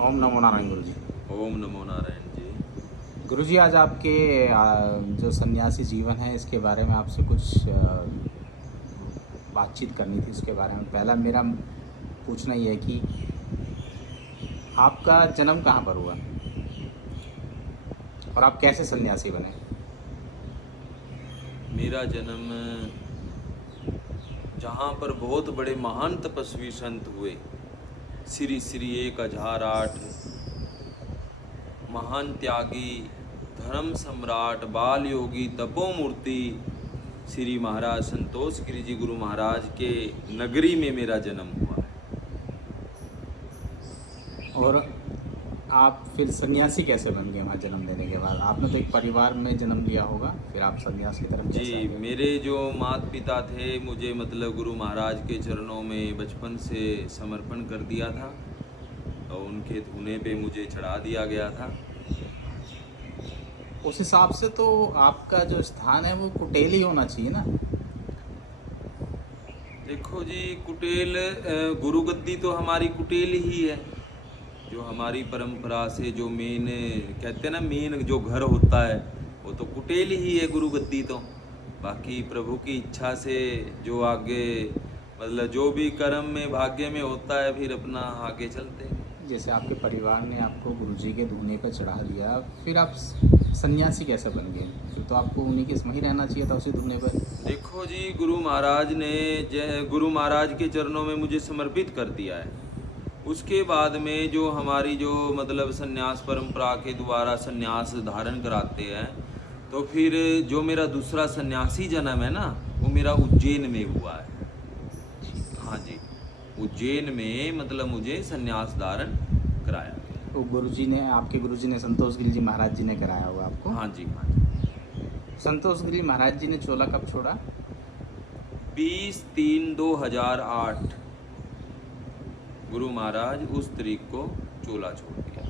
ओम नमो नारायण गुरु जी। ओम नमो नारायण जी। गुरु जी, आज आपके जो सन्यासी जीवन है इसके बारे में आपसे कुछ बातचीत करनी थी। उसके बारे में पहला मेरा पूछना ये है कि आपका जन्म कहाँ पर हुआ और आप कैसे सन्यासी बने? मेरा जन्म जहाँ पर बहुत बड़े महान तपस्वी संत हुए, श्री श्री 1008 महान त्यागी, धर्म सम्राट, बाल योगी, तपोमूर्ति श्री महाराज संतोष गिरि जी गुरु महाराज के नगरी में मेरा जन्म हुआ है। और आप फिर सन्यासी कैसे बन गए वहाँ जन्म लेने के बाद? आपने तो एक परिवार में जन्म लिया होगा, फिर आप सन्यास की तरफ कैसे आ जी, गए? मेरे जो माता पिता थे मुझे मतलब गुरु महाराज के चरणों में बचपन से समर्पण कर दिया था और उनके धुने पे मुझे चढ़ा दिया गया था। उस हिसाब से तो आपका जो स्थान है वो कुटेल ही होना चाहिए ना? देखो जी, कुटेल गुरु गद्दी तो हमारी कुटेल ही है। जो हमारी परंपरा से जो मेन कहते हैं ना, मेन जो घर होता है वो तो कुटेल ही है गुरु गद्दी तो। बाकी प्रभु की इच्छा से जो आगे मतलब जो भी कर्म में भाग्य में होता है फिर अपना आगे चलते हैं। जैसे आपके परिवार ने आपको गुरुजी के धुने पर चढ़ा दिया, फिर आप सन्यासी कैसे बन गए? फिर तो आपको उन्हीं के वहीं रहना चाहिए था, उसी धुने पर। देखो जी, गुरु महाराज ने गुरु महाराज के चरणों में मुझे समर्पित कर दिया है। उसके बाद में जो हमारी जो मतलब सन्यास परंपरा के द्वारा सन्यास धारण कराते हैं, तो फिर जो मेरा दूसरा सन्यासी जन्म है ना, वो मेरा उज्जैन में हुआ है। हाँ जी, उज्जैन में मतलब मुझे सन्यास धारण कराया गया। वो गुरुजी ने, आपके गुरुजी ने, संतोष गिरि जी महाराज जी ने कराया हुआ आपको? हाँ जी, हाँ जी। संतोष गिरि महाराज जी ने चोला कब छोड़ा? 20/3/2008 गुरु महाराज उस तारीख को चोला छोड़ दिया।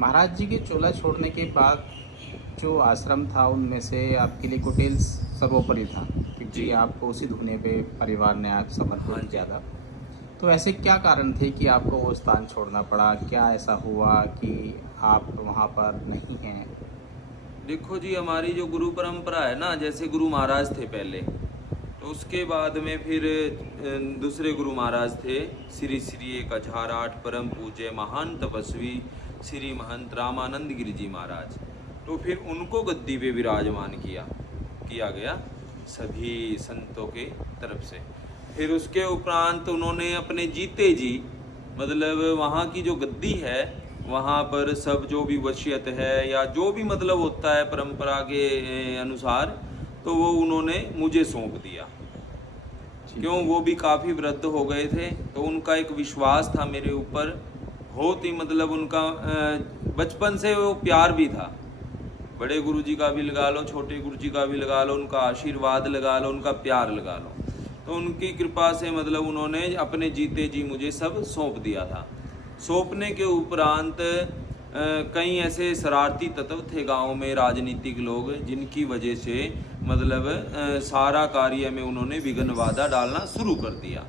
महाराज जी के चोला छोड़ने के बाद जो आश्रम था उनमें से आपके लिए कुटेल सर्वोपरि था, क्योंकि जी। आपको उसी धुने पे परिवार ने आप हाँ समर्पित जी। किया था। तो ऐसे क्या कारण थे कि आपको वो स्थान छोड़ना पड़ा? क्या ऐसा हुआ कि आप वहाँ पर नहीं हैं? देखो जी, हमारी जो गुरु परंपरा है ना, जैसे गुरु महाराज थे पहले, तो उसके बाद में फिर दूसरे गुरु महाराज थे, श्री श्री 1008 परम पूज्य महान तपस्वी श्री महंत रामानंद गिरि जी महाराज। तो फिर उनको गद्दी पे विराजमान किया गया सभी संतों के तरफ से। फिर उसके उपरांत उन्होंने अपने जीते जी मतलब वहाँ की जो गद्दी है, वहाँ पर सब जो भी वसीयत है या जो भी मतलब होता है परंपरा के अनुसार, तो वो उन्होंने मुझे सौंप दिया। क्यों, वो भी काफ़ी वृद्ध हो गए थे, तो उनका एक विश्वास था मेरे ऊपर बहुत ही, मतलब उनका बचपन से वो प्यार भी था। बड़े गुरुजी का भी लगा लो, छोटे गुरुजी का भी लगा लो, उनका आशीर्वाद लगा लो, उनका प्यार लगा लो। तो उनकी कृपा से मतलब उन्होंने अपने जीते जी मुझे सब सौंप दिया था। सौंपने के उपरांत कई ऐसे शरारती तत्व थे गांव में, राजनीतिक लोग, जिनकी वजह से मतलब सारा कार्य में उन्होंने विघ्न बाधा डालना शुरू कर दिया।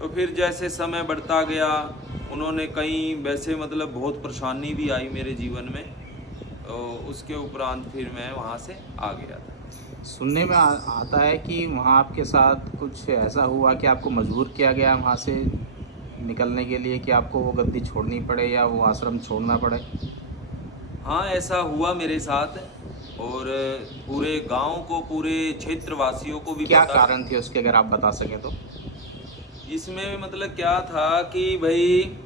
तो फिर जैसे समय बढ़ता गया, उन्होंने कई वैसे मतलब बहुत परेशानी भी आई मेरे जीवन में, तो उसके उपरांत फिर मैं वहाँ से आ गया था। सुनने में आता है कि वहाँ आपके साथ कुछ ऐसा हुआ कि आपको मजबूर किया गया वहाँ से निकलने के लिए, कि आपको वो गद्दी छोड़नी पड़े या वो आश्रम छोड़ना पड़े? हाँ, ऐसा हुआ मेरे साथ, और पूरे गांव को, पूरे क्षेत्रवासियों को भी क्या पता। कारण थे उसके, अगर आप बता सकें तो? इसमें मतलब क्या था कि भाई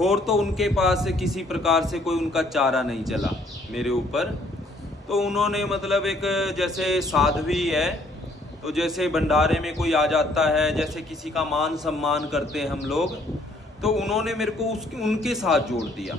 और तो उनके पास किसी प्रकार से कोई उनका चारा नहीं चला मेरे ऊपर। तो उन्होंने मतलब एक जैसे साध्वी है, तो जैसे भंडारे में कोई आ जाता है, जैसे किसी का मान सम्मान करते हैं हम लोग, तो उन्होंने मेरे को उनके साथ जोड़ दिया।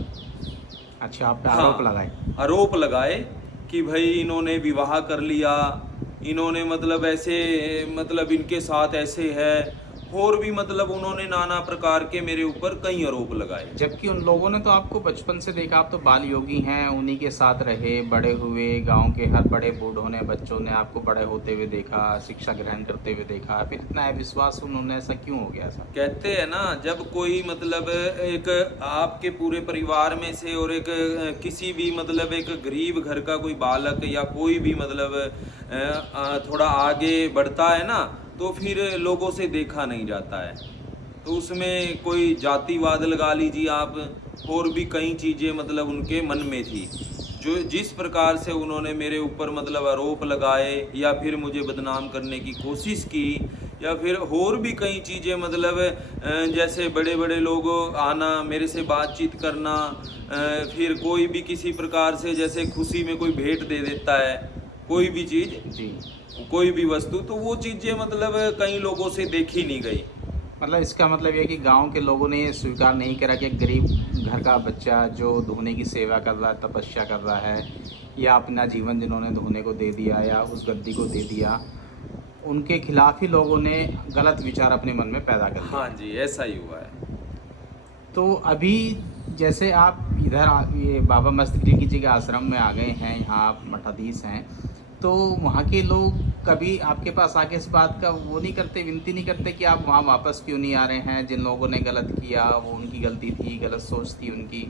अच्छा, आप पे हाँ, आरोप लगाए? आरोप लगाए कि भाई इन्होंने विवाह कर लिया, इन्होंने मतलब ऐसे मतलब इनके साथ ऐसे है, और भी मतलब उन्होंने नाना प्रकार के मेरे ऊपर कई आरोप लगाए। जबकि उन लोगों ने तो आपको बचपन से देखा, आप तो बाल योगी हैं, उन्हीं के साथ रहे, बड़े हुए, गांव के हर बड़े बूढ़ों ने, बच्चों ने आपको बड़े होते हुए देखा, शिक्षा ग्रहण करते हुए देखा, फिर इतना अविश्वास उन्होंने, ऐसा क्यों हो गया सर? कहते हैं ना, जब कोई मतलब एक आपके पूरे परिवार में से और एक किसी भी मतलब एक गरीब घर का कोई बालक या कोई भी मतलब थोड़ा आगे बढ़ता है ना, तो फिर लोगों से देखा नहीं जाता है। तो उसमें कोई जातिवाद लगा लीजिए आप, और भी कई चीज़ें मतलब उनके मन में थी, जो जिस प्रकार से उन्होंने मेरे ऊपर मतलब आरोप लगाए या फिर मुझे बदनाम करने की कोशिश की, या फिर और भी कई चीज़ें मतलब जैसे बड़े बड़े लोग आना, मेरे से बातचीत करना, फिर कोई भी किसी प्रकार से जैसे खुशी में कोई भेंट दे देता है, कोई भी चीज़, जी, कोई भी वस्तु, तो वो चीज़ें मतलब कई लोगों से देखी नहीं गई। मतलब इसका मतलब ये है कि गांव के लोगों ने ये स्वीकार नहीं करा कि एक गरीब घर का बच्चा जो धोने की सेवा कर रहा है, तपस्या कर रहा है, या अपना जीवन जिन्होंने धोने को दे दिया या उस गद्दी को दे दिया, उनके खिलाफ ही लोगों ने गलत विचार अपने मन में पैदा कर दिया। हाँ जी, ऐसा ही हुआ है। तो अभी जैसे आप इधर ये बाबा मस्त गिरी जी के आश्रम में आ गए हैं, यहाँ आप मठाधीश हैं, तो वहाँ के लोग कभी आपके पास आके इस बात का वो नहीं करते, विनती नहीं करते कि आप वहाँ वापस क्यों नहीं आ रहे हैं? जिन लोगों ने गलत किया वो उनकी गलती थी, गलत सोच थी उनकी।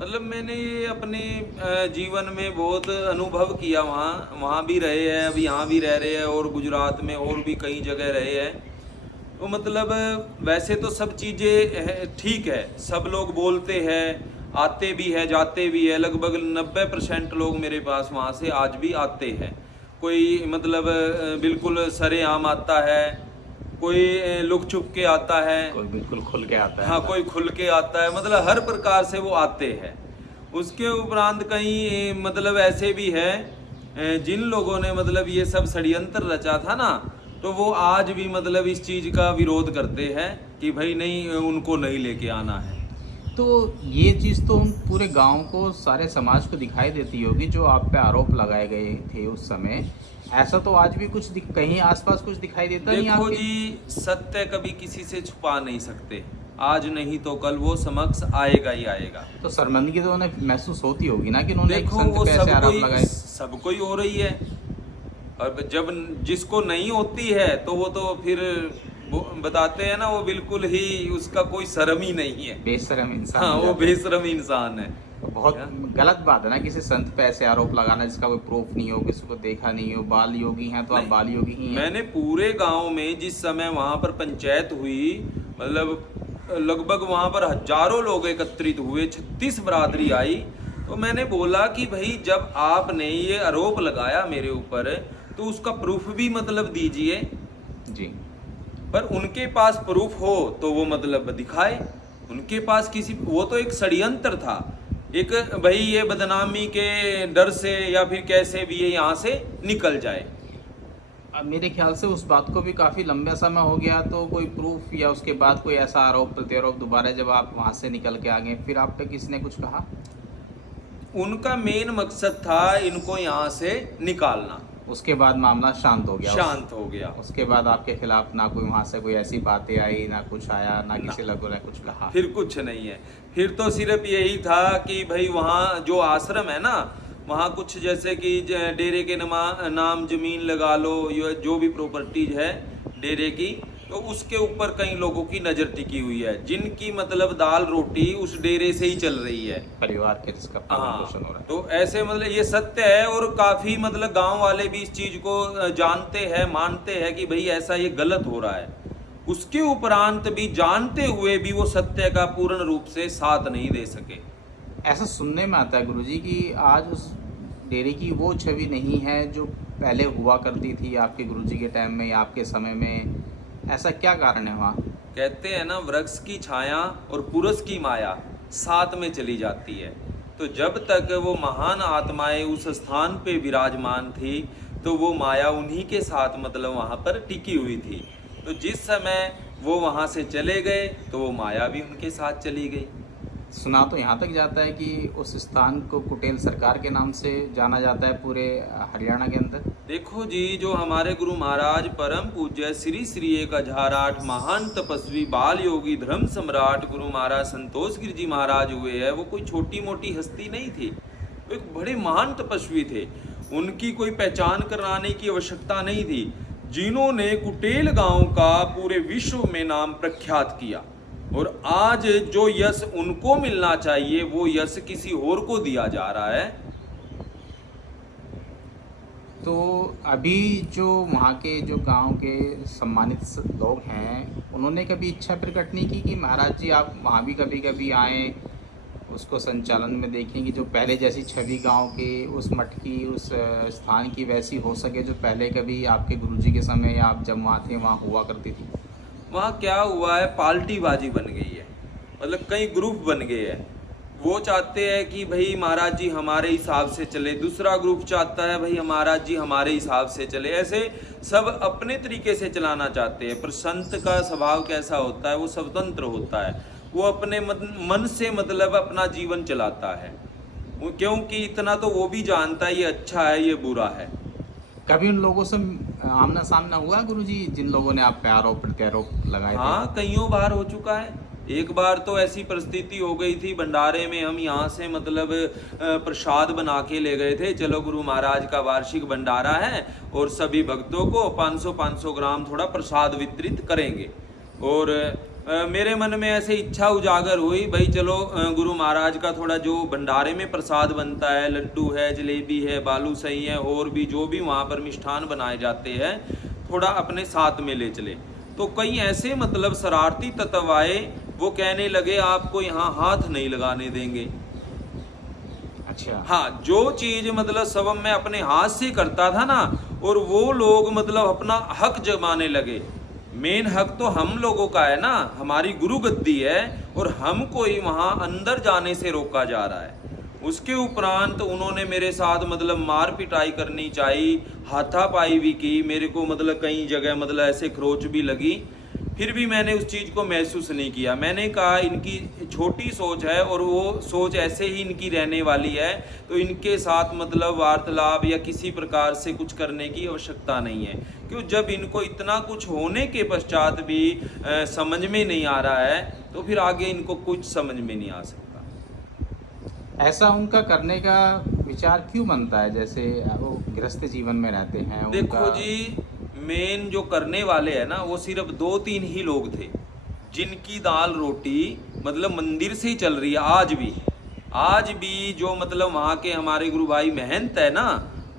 मतलब मैंने ये अपने जीवन में बहुत अनुभव किया, वहाँ वहाँ भी रहे हैं, अभी यहाँ भी रह रहे हैं, और गुजरात में और भी कई जगह रहे हैं। तो मतलब वैसे तो सब चीज़ें ठीक है, सब लोग बोलते हैं, आते भी है, जाते भी है, लगभग 90% लोग मेरे पास वहाँ से आज भी आते हैं। कोई मतलब बिल्कुल सरेआम आता है, कोई लुक छुप के आता है, कोई बिल्कुल खुल के आता है। हाँ कोई खुल के आता है, मतलब हर प्रकार से वो आते हैं। उसके उपरांत कहीं मतलब ऐसे भी है जिन लोगों ने मतलब ये सब षड्यंत्र रचा था ना, तो वो आज भी मतलब इस चीज़ का विरोध करते हैं कि भाई नहीं, उनको नहीं लेके आना है। तो ये चीज़ तो उन पूरे गांव को, सारे समाज को दिखाई देती होगी जो आप पे आरोप लगाए गए थे उस समय। ऐसा तो आज भी कुछ कहीं आसपास कुछ दिखाई देता नहीं देखो आपके? जी, सत्य कभी किसी से छुपा नहीं सकते, आज नहीं तो कल वो समक्ष आएगा ही आएगा। तो शर्मिंदगी तो उन्हें महसूस होती होगी ना कि उन्होंने एक देखो संत वो पे ऐसे आरोप लगाए। सबको ही हो रही है, और जब जिसको नहीं होती है तो वो तो फिर वो बताते हैं ना, वो बिल्कुल ही उसका कोई शर्म ही नहीं है। बेशरम इंसान हाँ, हो वो जाते हैं। बेशरम इंसान है। तो बहुत गलत बात है ना किसी संत पे ऐसे आरोप लगाना जिसका कोई प्रूफ नहीं हो, किसी को देखा नहीं हो। बाल योगी हैं तो आप नहीं, बाल योगी ही हैं। मैंने पूरे गांव में जिस समय वहां पर पंचायत हुई, मतलब लगभग वहां पर हजारों लोग एकत्रित हुए, 36 बरादरी आई, तो मैंने बोला कि भाई जब आपने ये आरोप लगाया मेरे ऊपर, तो उसका प्रूफ भी मतलब दीजिए। जी, पर उनके पास प्रूफ हो तो वो मतलब दिखाए। उनके पास किसी, वो तो एक षड्यंत्र था, एक भाई ये बदनामी के डर से या फिर कैसे भी ये यहाँ से निकल जाए। अब मेरे ख्याल से उस बात को भी काफ़ी लंबा समय हो गया, तो कोई प्रूफ या उसके बाद कोई ऐसा आरोप प्रत्यारोप दोबारा जब आप वहाँ से निकल के आ गए, फिर आप पे किसी ने कुछ कहा? उनका मेन मकसद था इनको यहाँ से निकालना। उसके बाद मामला शांत हो गया? शांत हो गया। उसके बाद आपके खिलाफ ना कोई वहाँ से कोई ऐसी बातें आई, ना कुछ आया, ना किसी लोगों ने कुछ कहा? फिर कुछ नहीं है, फिर तो सिर्फ यही था कि भाई वहाँ जो आश्रम है ना, वहाँ कुछ जैसे कि डेरे के नाम जमीन लगा लो, या जो भी प्रॉपर्टीज है डेरे की, तो उसके ऊपर कई लोगों की नज़र टिकी हुई है, जिनकी मतलब दाल रोटी उस डेरे से ही चल रही है, परिवार के जिसका पालन पोषण हो रहा हाँ। है। तो ऐसे मतलब ये सत्य है, और काफ़ी मतलब गांव वाले भी इस चीज़ को जानते हैं, मानते हैं कि भाई ऐसा ये गलत हो रहा है। उसके उपरांत भी जानते हुए भी वो सत्य का पूर्ण रूप से साथ नहीं दे सके। ऐसा सुनने में आता है गुरुजी कि आज उस डेरे की वो छवि नहीं है जो पहले हुआ करती थी आपके गुरुजी के टाइम में या आपके समय में। ऐसा क्या कारण है वहाँ? कहते हैं ना, वृक्ष की छाया और पुरुष की माया साथ में चली जाती है। तो जब तक वो महान आत्माएं उस स्थान पे विराजमान थी, तो वो माया उन्हीं के साथ मतलब वहाँ पर टिकी हुई थी। तो जिस समय वो वहाँ से चले गए, तो वो माया भी उनके साथ चली गई। सुना तो यहाँ तक जाता है कि उस स्थान को कुटेल सरकार के नाम से जाना जाता है पूरे हरियाणा के अंदर। देखो जी, जो हमारे गुरु महाराज परम पूज्य श्री श्री 1008 महान तपस्वी बाल योगी धर्म सम्राट गुरु महाराज संतोष गिर जी महाराज हुए हैं, वो कोई छोटी मोटी हस्ती नहीं थी, वो एक बड़े महान तपस्वी थे। उनकी कोई पहचान कराने की आवश्यकता नहीं थी, जिन्होंने कुटेल गांव का पूरे विश्व में नाम प्रख्यात किया। और आज जो यश उनको मिलना चाहिए वो यश किसी और को दिया जा रहा है। तो अभी जो वहाँ के जो गांव के सम्मानित लोग हैं, उन्होंने कभी इच्छा प्रकट नहीं की कि महाराज जी आप वहाँ भी कभी कभी आएँ, उसको संचालन में देखें कि जो पहले जैसी छवि गांव के उस मठ की उस स्थान की वैसी हो सके जो पहले कभी आपके गुरुजी के समय या आप जब वहाँ थे वहाँ हुआ करती थी। वहाँ क्या हुआ है, पार्टीबाजी बन गई है, मतलब कई ग्रुप बन गए हैं। वो चाहते हैं कि भाई महाराज जी हमारे हिसाब से चले, दूसरा ग्रुप चाहता है भाई महाराज जी हमारे हिसाब से चले। ऐसे सब अपने तरीके से चलाना चाहते हैं। पर संत का स्वभाव कैसा होता है, वो स्वतंत्र होता है, वो अपने मन से मतलब अपना जीवन चलाता है, क्योंकि इतना तो वो भी जानता है ये अच्छा है ये बुरा है। कभी उन लोगों से आमना सामना हुआ गुरुजी जिन लोगों ने आप पे आरोप प्रत्यारोप लगाए थे? हाँ, कईयों बार हो चुका है। एक बार तो ऐसी परिस्थिति हो गई थी, भंडारे में हम यहाँ से मतलब प्रसाद बना के ले गए थे, चलो गुरु महाराज का वार्षिक भंडारा है और सभी भक्तों को 500-500 ग्राम थोड़ा प्रसाद वितरित करेंगे। और मेरे मन में ऐसे इच्छा उजागर हुई, भाई चलो गुरु महाराज का थोड़ा जो भंडारे में प्रसाद बनता है, लड्डू है, जलेबी है, बालू सही है, और भी जो भी वहाँ पर मिष्ठान बनाए जाते हैं, थोड़ा अपने साथ में ले चले। तो कई ऐसे मतलब शरारती तत्व आए, वो कहने लगे आपको यहाँ हाथ नहीं लगाने देंगे। अच्छा। हाँ, जो चीज मतलब सब मैं अपने हाथ से करता था ना, और वो लोग मतलब अपना हक जमाने लगे। मेन हक तो हम लोगों का है ना, हमारी गुरु गद्दी है, और हमको ही वहां अंदर जाने से रोका जा रहा है। उसके उपरांत उन्होंने मेरे साथ मतलब मार पिटाई करनी चाहिए, हाथापाई भी की, मेरे को मतलब कई जगह मतलब ऐसे खरोच भी लगी। फिर भी मैंने उस चीज़ को महसूस नहीं किया। मैंने कहा इनकी छोटी सोच है और वो सोच ऐसे ही इनकी रहने वाली है, तो इनके साथ मतलब वार्तालाप या किसी प्रकार से कुछ करने की आवश्यकता नहीं है। क्यों, जब इनको इतना कुछ होने के पश्चात भी समझ में नहीं आ रहा है, तो फिर आगे इनको कुछ समझ में नहीं आ सकता। ऐसा उनका करने का विचार क्यों बनता है? जैसे वो गृहस्थ जीवन में रहते हैं। देखो जी, मेन जो करने वाले हैं ना, वो सिर्फ 2-3 ही लोग थे, जिनकी दाल रोटी मतलब मंदिर से ही चल रही है आज भी जो मतलब वहाँ के हमारे गुरु भाई महंत है ना,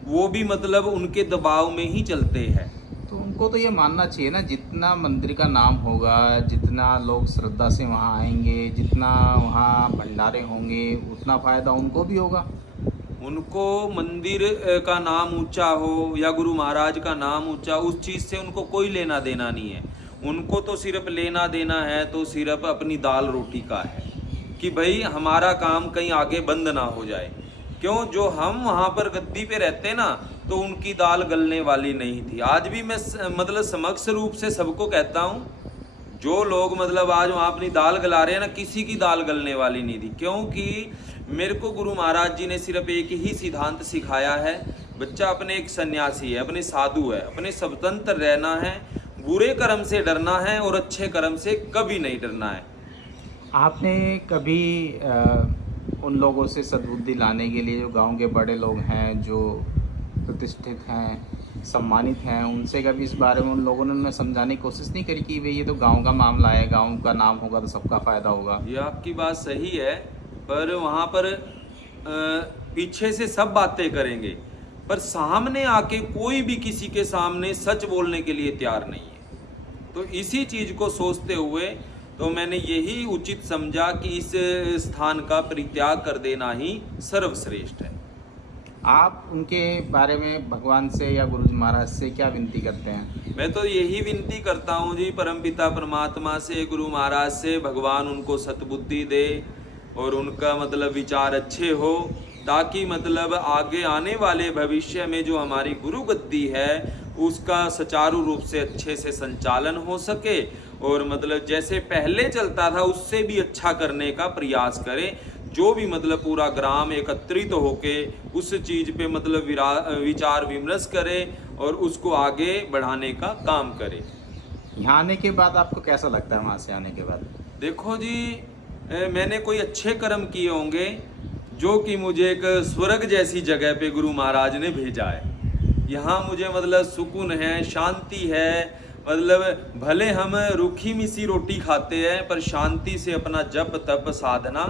वो भी मतलब उनके दबाव में ही चलते हैं। तो उनको तो ये मानना चाहिए ना, जितना मंदिर का नाम होगा, जितना लोग श्रद्धा से वहाँ आएंगे, जितना वहाँ भंडारे होंगे, उतना फायदा उनको भी होगा। उनको मंदिर का नाम ऊंचा हो या गुरु महाराज का नाम ऊंचा, उस चीज़ से उनको कोई लेना देना नहीं है। उनको तो सिर्फ लेना देना है तो सिर्फ अपनी दाल रोटी का है, कि भाई हमारा काम कहीं आगे बंद ना हो जाए। क्यों, जो हम वहाँ पर गद्दी पे रहते ना, तो उनकी दाल गलने वाली नहीं थी। आज भी मैं मतलब समक्ष रूप से सबको कहता हूँ, जो लोग मतलब आज वहाँ अपनी दाल गला रहे हैं ना, किसी की दाल गलने वाली नहीं थी। क्योंकि मेरे को गुरु महाराज जी ने सिर्फ एक ही सिद्धांत सिखाया है, बच्चा अपने एक सन्यासी है, अपने साधु है, अपने स्वतंत्र रहना है, बुरे कर्म से डरना है और अच्छे कर्म से कभी नहीं डरना है। आपने कभी उन लोगों से सद्बुद्धि लाने के लिए, जो गांव के बड़े लोग हैं, जो प्रतिष्ठित हैं, सम्मानित हैं, उनसे कभी इस बारे में उन लोगों ने उन्हें समझाने की कोशिश नहीं करी कि भाई ये तो गांव का मामला है, गांव का नाम होगा तो सबका फ़ायदा होगा? ये आपकी बात सही है, पर वहाँ पर पीछे से सब बातें करेंगे, पर सामने आके कोई भी किसी के सामने सच बोलने के लिए तैयार नहीं है। तो इसी चीज़ को सोचते हुए तो मैंने यही उचित समझा कि इस स्थान का परित्याग कर देना ही सर्वश्रेष्ठ है। आप उनके बारे में भगवान से या गुरु जी महाराज से क्या विनती करते हैं? मैं तो यही विनती करता हूँ जी, परमपिता परमात्मा से, गुरु महाराज से, भगवान उनको सद्बुद्धि दे और उनका मतलब विचार अच्छे हो, ताकि मतलब आगे आने वाले भविष्य में जो हमारी गुरु गद्दी है उसका सुचारू रूप से अच्छे से संचालन हो सके और मतलब जैसे पहले चलता था उससे भी अच्छा करने का प्रयास करे। जो भी मतलब पूरा ग्राम एकत्रित होके उस चीज पे मतलब विचार विमर्श करे और उसको आगे बढ़ाने का काम करे। यहाँ आने के बाद आपको कैसा लगता है, वहाँ से आने के बाद? देखो जी, मैंने कोई अच्छे कर्म किए होंगे जो कि मुझे एक स्वर्ग जैसी जगह पे गुरु महाराज ने भेजा है। यहाँ मुझे मतलब सुकून है, शांति है। मतलब भले हम रूखी मिसी रोटी खाते हैं पर शांति से अपना जप तप साधना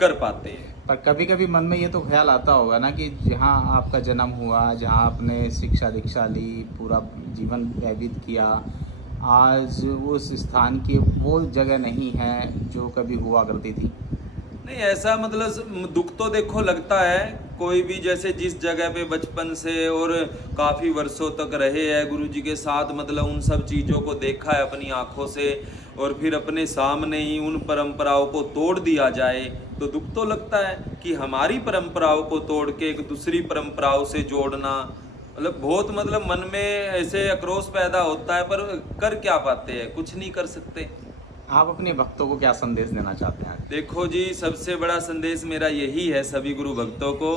कर पाते हैं। पर कभी कभी मन में ये तो ख्याल आता होगा ना कि जहाँ आपका जन्म हुआ, जहाँ आपने शिक्षा दीक्षा ली, पूरा जीवन व्यतीत किया, आज उस स्थान की वो जगह नहीं है जो कभी हुआ करती थी। नहीं, ऐसा मतलब दुख तो देखो लगता है। कोई भी जैसे जिस जगह पे बचपन से और काफ़ी वर्षों तक रहे हैं गुरु जी के साथ, मतलब उन सब चीज़ों को देखा है अपनी आँखों से, और फिर अपने सामने ही उन परंपराओं को तोड़ दिया जाए तो दुख तो लगता है कि हमारी परंपराओं को तोड़ के एक दूसरी परंपराओं से जोड़ना, मतलब बहुत मतलब मन में ऐसे आक्रोश पैदा होता है। पर कर क्या पाते हैं, कुछ नहीं कर सकते। आप अपने भक्तों को क्या संदेश देना चाहते हैं? देखो जी, सबसे बड़ा संदेश मेरा यही है सभी गुरु भक्तों को,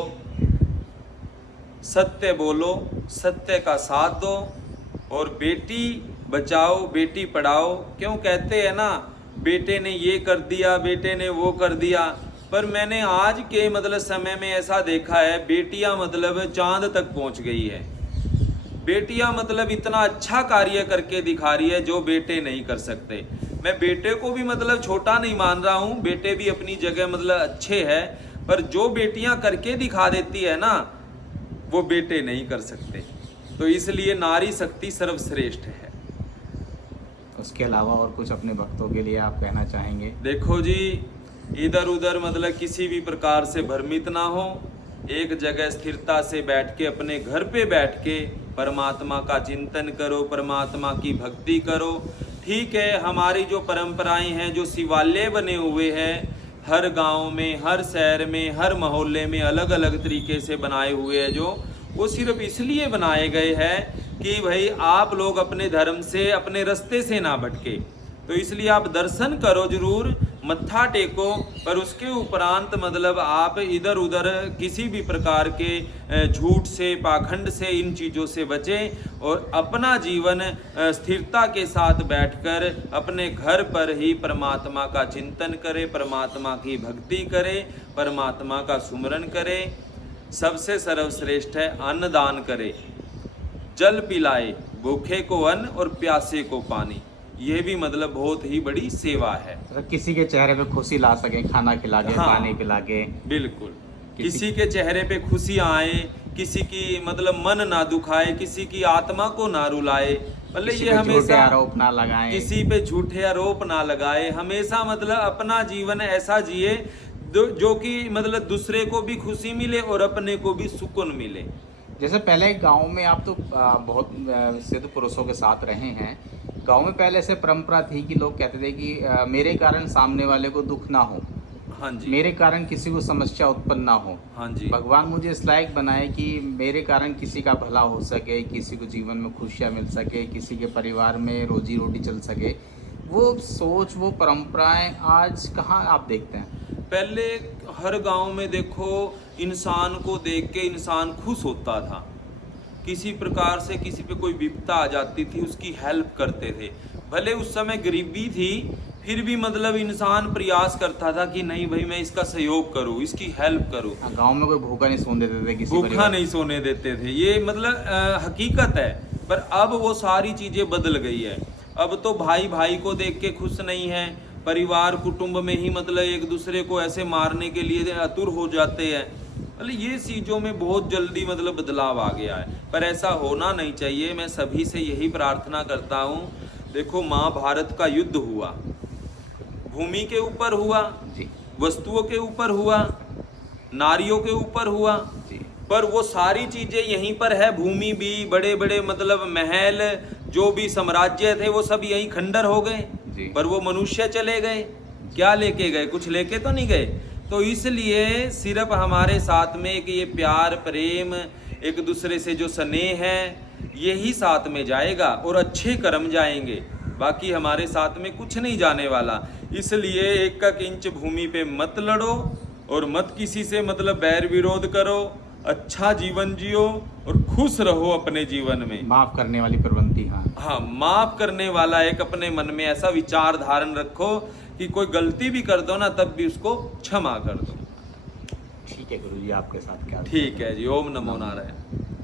सत्य बोलो, सत्य का साथ दो, और बेटी बचाओ बेटी पढ़ाओ। क्यों कहते हैं ना, बेटे ने ये कर दिया, बेटे ने वो कर दिया। पर मैंने आज के मतलब समय में ऐसा देखा है, बेटियां मतलब चांद तक पहुंच गई है। बेटियां मतलब इतना अच्छा कार्य करके दिखा रही है जो बेटे नहीं कर सकते। मैं बेटे को भी मतलब छोटा नहीं मान रहा हूँ, बेटे भी अपनी जगह मतलब अच्छे हैं, पर जो बेटियां करके दिखा देती है ना वो बेटे नहीं कर सकते। तो इसलिए नारी शक्ति सर्वश्रेष्ठ है। उसके अलावा और कुछ अपने भक्तों के लिए आप कहना चाहेंगे? देखो जी, इधर उधर मतलब किसी भी प्रकार से भ्रमित ना हो, एक जगह स्थिरता से बैठ के अपने घर पे बैठ के परमात्मा का चिंतन करो, परमात्मा की भक्ति करो। ठीक है, हमारी जो परंपराएं हैं, जो शिवालय बने हुए हैं हर गांव में, हर शहर में, हर मोहल्ले में अलग अलग तरीके से बनाए हुए हैं, जो वो सिर्फ इसलिए बनाए गए हैं कि भाई आप लोग अपने धर्म से, अपने रास्ते से ना भटके। तो इसलिए आप दर्शन करो जरूर, मत्था टेको, पर उसके उपरांत मतलब आप इधर उधर किसी भी प्रकार के झूठ से, पाखंड से, इन चीज़ों से बचें और अपना जीवन स्थिरता के साथ बैठकर अपने घर पर ही परमात्मा का चिंतन करें, परमात्मा की भक्ति करें, परमात्मा का सुमरन करें। सबसे सर्वश्रेष्ठ है अन्नदान करें, जल पिलाए, भूखे को अन्न और प्यासे को पानी। ये भी मतलब बहुत ही बड़ी सेवा है। अगर किसी के चेहरे पे खुशी ला सके, खाना खिला के, हाँ, पानी पिला के। बिल्कुल, किसी के चेहरे पे खुशियाँ आए, किसी की मतलब मन ना दुखाए, किसी की आत्मा को ना रुलाए, मतलब ये हमेशा आरोप ना लगाए, किसी पे झूठे आरोप ना लगाए, हमेशा मतलब अपना जीवन ऐसा जिए जो कि मतलब दूसरे को भी खुशी मिले और अपने को भी सुकून मिले। जैसे पहले गांव में आप तो बहुत सिद्ध पुरुषों के साथ रहे हैं, गांव में पहले से परंपरा थी कि लोग कहते थे कि मेरे कारण सामने वाले को दुख ना हो, हाँ जी, मेरे कारण किसी को समस्या उत्पन्न ना हो, हाँ जी, भगवान मुझे इस लायक बनाए कि मेरे कारण किसी का भला हो सके, किसी को जीवन में खुशियाँ मिल सके, किसी के परिवार में रोजी रोटी चल सके। वो सोच, वो परंपराएं आज कहाँ आप देखते हैं? पहले हर गांव में देखो इंसान को देख के इंसान खुश होता था, किसी प्रकार से किसी पे कोई विपदा आ जाती थी उसकी हेल्प करते थे। भले उस समय गरीबी थी फिर भी मतलब इंसान प्रयास करता था कि नहीं भाई मैं इसका सहयोग करूं, इसकी हेल्प करूं। गांव में कोई भूखा नहीं सोने देते थे, किसी भूखा नहीं सोने देते थे, ये मतलब हकीकत है। पर अब वो सारी चीज़ें बदल गई है। अब तो भाई भाई को देख के खुश नहीं है, परिवार कुटुंब में ही मतलब एक दूसरे को ऐसे मारने के लिए आतुर हो जाते हैं। मतलब ये चीज़ों में बहुत जल्दी मतलब बदलाव आ गया है, पर ऐसा होना नहीं चाहिए। मैं सभी से यही प्रार्थना करता हूँ। देखो महाभारत का युद्ध हुआ, भूमि के ऊपर हुआ जी, वस्तुओं के ऊपर हुआ, नारियों के ऊपर हुआ जी, पर वो सारी चीज़ें यहीं पर है। भूमि भी, बड़े बड़े मतलब महल, जो भी साम्राज्य थे वो सब यहीं खंडर हो गए, पर वो मनुष्य चले गए, क्या लेके गए? कुछ लेके तो नहीं गए। तो इसलिए सिर्फ हमारे साथ में एक ये प्यार प्रेम, एक दूसरे से जो स्नेह है, यही साथ में जाएगा और अच्छे कर्म जाएंगे। बाकी हमारे साथ में कुछ नहीं जाने वाला। इसलिए एक एक इंच भूमि पे मत लड़ो और मत किसी से मतलब बैर विरोध करो, अच्छा जीवन जियो और खुश रहो अपने जीवन में। माफ करने वाली प्रवृत्ति, हाँ। हाँ, माफ करने वाला एक अपने मन में ऐसा विचार धारण रखो कि कोई गलती भी कर दो ना तब भी उसको क्षमा कर दो। ठीक है गुरु जी, आपके साथ क्या ठीक है जी, ओम नमो नारायण।